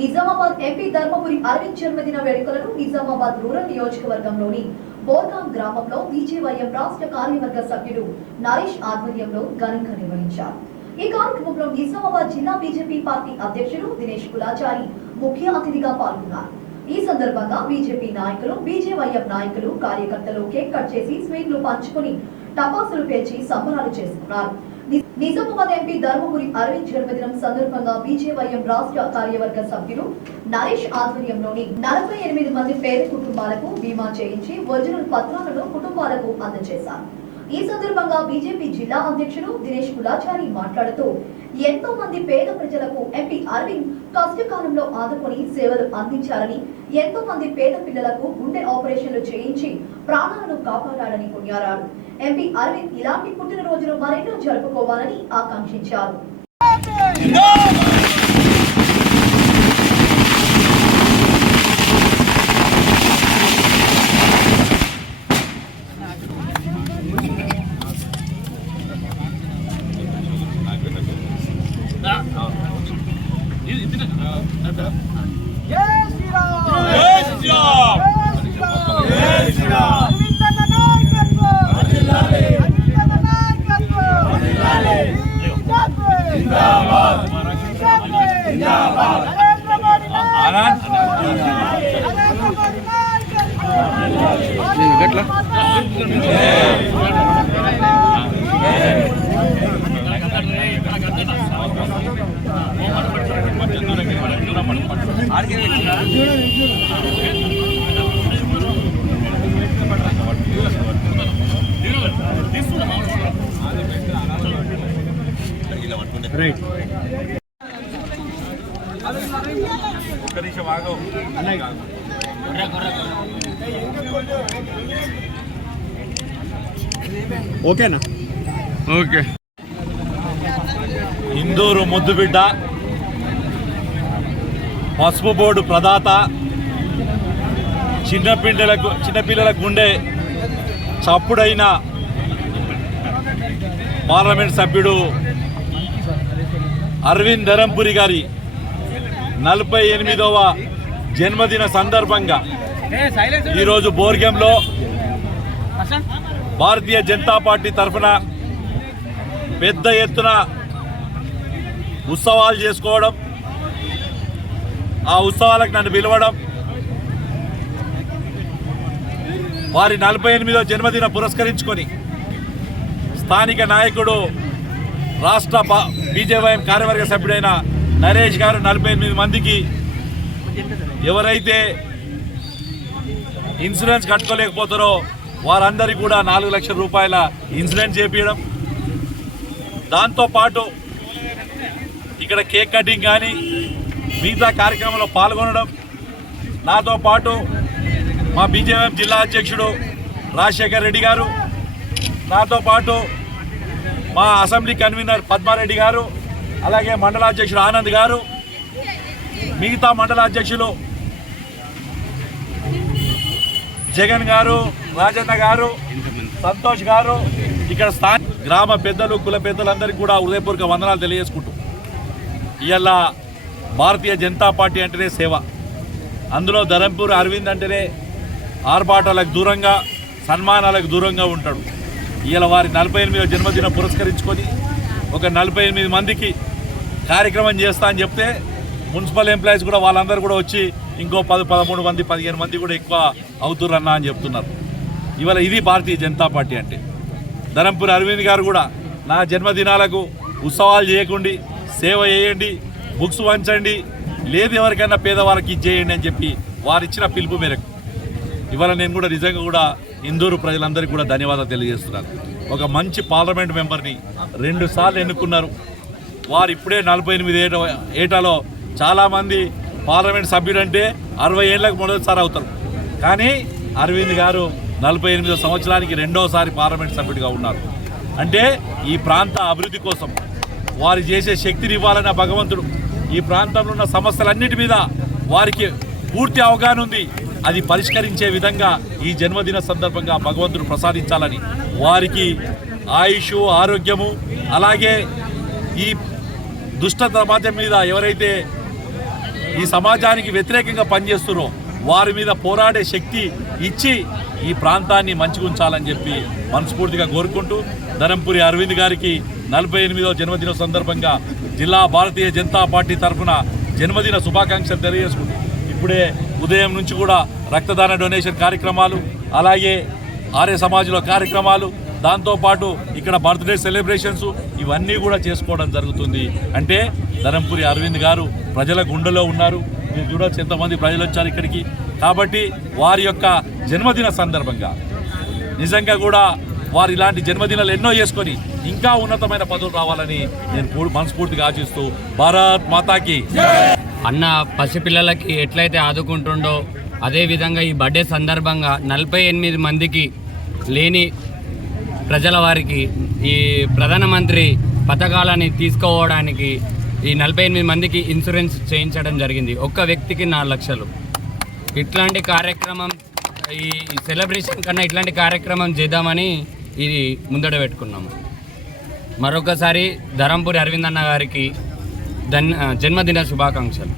Nizamabad MP Dharmapuri Arvind జన్మదిన వేడుకలను Nizamabad rural నియోజకవర్గంలోని బోర్గాం గ్రామంలో బీజేవైఎం రాష్ట్ర కార్యవర్గ సభ్యుడు నరేష్ ఆధ్వర్యంలో ఘనంగా నిర్వహించారు. ఈ కార్యక్రమంలో నిజామాబాద్ జిల్లా బీజేపీ పార్టీ అధ్యక్షుడు దినేష్ కులాచారి ముఖ్య అతిథిగా పాల్గొన్నారు. ఈ సందర్భంగా బీజేపీ నాయకులు, బీజేవైఎం నాయకులు, కార్యకర్తలు కేక్ కట్ చేసి స్వీట్లు పంచుకొని టపాసులు పేల్చి సంబరాలు చేసుకున్నారు. నిజామాబాద్ ఎంపీ ధర్మపురి అరవింద్ జన్మదినం సందర్భంగా బీజేవైఎం రాష్ట్ర కార్యవర్గ సభ్యుడు నరేష్ ఆధ్వర్యంలోని 48 మంది పేద కుటుంబాలకు బీమా చేయించి ఒరిజినల్ పత్రాలను కుటుంబాలకు అందజేశారు. ఈ సందర్భంగా బీజేపీ జిల్లా అధ్యక్షుడు దినేష్ కులాచారి మాట్లాడుతూ ఎంతో మంది పేద ప్రజలకు ఎంపీ అరవింద్ కష్టకాలంలో ఆదుకొని సేవలు అందించారని, ఎంతో మంది పేద పిల్లలకు గుండె ఆపరేషన్లు చేయించి ప్రాణాలను కాపాడాలని కొనియాడారు. ఎంపీ అరవింద్ ఇలాంటి పుట్టినరోజులు మరెన్నో జరుపుకోవాలని ఆకాంక్షించారు. ఓకేనా? ఓకే. ఇందూరు ముద్దుబిడ్డ, పసుపు బోర్డు ప్రదాత, చిన్నపిల్లల గుండె చప్పుడైన పార్లమెంట్ సభ్యుడు అరవింద్ ధరంపురి గారి 48వ జన్మదిన సందర్భంగా ఈరోజు బోర్గంలో భారతీయ జనతా పార్టీ తరఫున పెద్ద ఎత్తున ఉత్సవాలు చేసుకోవడం, ఆ ఉత్సవాలకు నన్ను పిలవడం, వారి 48వ జన్మదిన పురస్కరించుకొని స్థానిక నాయకుడు, రాష్ట్ర బీజేవైఎం కార్యవర్గ సభ్యుడైన నరేష్ గారు 48 మందికి ఎవరైతే ఇన్సూరెన్స్ కట్టుకోలేకపోతారో వారందరికీ కూడా 4 లక్షల రూపాయల ఇన్సూరెన్స్ చేపించడం, దాంతోపాటు ఇక్కడ కేక్ కటింగ్ కానీ మిగతా కార్యక్రమంలో పాల్గొనడం, నాతో పాటు మా బీజేపీ జిల్లా అధ్యక్షుడు రాజశేఖర్ రెడ్డి గారు, నాతో పాటు మా అసెంబ్లీ కన్వీనర్ పద్మారెడ్డి గారు, అలాగే మండలాధ్యక్షుడు ఆనంద్ గారు, మిగతా మండలాధ్యక్షులు జగన్ గారు, రాజన్న గారు, సంతోష్ గారు, ఇక్కడ స్థానిక గ్రామ పెద్దలు, కుల పెద్దలందరికీ కూడా హృదయపూర్వక వందనాలు తెలియజేసుకుంటూ, ఇవాళ భారతీయ జనతా పార్టీ అంటేనే సేవ, అందులో ధరంపూరి అరవింద్ అంటేనే ఆర్భాటాలకు దూరంగా, సన్మానాలకు దూరంగా ఉంటాడు. ఇవాళ వారి 48వ జన్మదినం పురస్కరించుకొని ఒక 48 మందికి కార్యక్రమం చేస్తా అని చెప్తే మున్సిపల్ ఎంప్లాయీస్ కూడా వాళ్ళందరూ కూడా వచ్చి ఇంకో 10-13 మంది 15 మంది కూడా ఎక్కువ అవుతురన్నా అని చెప్తున్నారు. ఇవాళ ఇది భారతీయ జనతా పార్టీ అంటే. ధరంపూరి అరవింద్ గారు కూడా నా జన్మదినాలకు ఉత్సవాలు చేయకండి, సేవ చేయండి, బుక్స్ పంచండి, లేదు ఎవరికైనా పేదవాళ్ళకి ఇచ్చేయండి అని చెప్పి వారిచ్చిన పిలుపు మేరకు ఇవాళ నేను కూడా నిజంగా కూడా ఇందూరు ప్రజలందరికీ కూడా ధన్యవాదాలు తెలియజేస్తున్నాను. ఒక మంచి పార్లమెంట్ మెంబర్ని 2 సార్లు ఎన్నుకున్నారు. వారు ఇప్పుడే 48 ఏటాలో చాలామంది పార్లమెంట్ సభ్యుడంటే 60 ఏళ్ళకు మొదటిసారి అవుతారు. కానీ అరవింద్ గారు 48వ సంవత్సరానికి 2వసారి పార్లమెంట్ సభ్యుడిగా ఉన్నారు. అంటే ఈ ప్రాంత అభివృద్ధి కోసం వారు చేసే శక్తిని ఇవ్వాలన్న భగవంతుడు ఈ ప్రాంతంలో ఉన్న సమస్యలన్నిటి మీద వారికి పూర్తి అవగాహన ఉంది. అది పరిష్కరించే విధంగా ఈ జన్మదిన సందర్భంగా భగవంతుడు ప్రసాదించాలని వారికి ఆయుష్, ఆరోగ్యము, అలాగే ఈ దుష్ట సమాజం మీద ఎవరైతే ఈ సమాజానికి వ్యతిరేకంగా పనిచేస్తున్నారో వారి మీద పోరాడే శక్తి ఇచ్చి ఈ ప్రాంతాన్ని మంచిగా ఉంచాలని చెప్పి మనస్ఫూర్తిగా కోరుకుంటూ ధరంపురి అరవింద్ గారికి 48వ జన్మదిన సందర్భంగా జిల్లా భారతీయ జనతా పార్టీ తరఫున జన్మదిన శుభాకాంక్షలు తెలియజేసుకుంటూ ఇప్పుడే ఉదయం నుంచి కూడా రక్తదాన డొనేషన్ కార్యక్రమాలు, అలాగే ఆర్య సమాజ్లో కార్యక్రమాలు, దాంతోపాటు ఇక్కడ బర్త్డే సెలబ్రేషన్స్ ఇవన్నీ కూడా చేసుకోవడం జరుగుతుంది. అంటే ధరంపురి అరవింద్ గారు ప్రజల గుండెలో ఉన్నారు. మీరు చూడొచ్చు ఎంతమంది ప్రజలు వచ్చారు ఇక్కడికి. కాబట్టి వారి యొక్క జన్మదిన సందర్భంగా నిజంగా కూడా వారు ఇలాంటి జన్మదినాలు ఎన్నో చేసుకొని ఇంకా ఉన్నతమైన పదవులు రావాలని నేను మనస్ఫూర్తిగా ఆశిస్తూ భారత్ మాతాకి. అన్న పసిపిల్లలకి ఎట్లయితే ఆదుకుంటుండో అదేవిధంగా ఈ బర్త్డే సందర్భంగా 48 మందికి లేని ప్రజల వారికి ఈ ప్రధానమంత్రి పథకాలని తీసుకోవడానికి ఈ 48 మందికి ఇన్సూరెన్స్ చేయించడం జరిగింది. ఒక్క వ్యక్తికి 4 లక్షలు. ఇట్లాంటి కార్యక్రమం ఈ సెలబ్రేషన్ కన్నా ఇట్లాంటి కార్యక్రమం చేద్దామని ఇది ముందట పెట్టుకున్నాము. మరొకసారి ధరంపురి అరవింద్ అన్న గారికి జన్మదిన శుభాకాంక్షలు.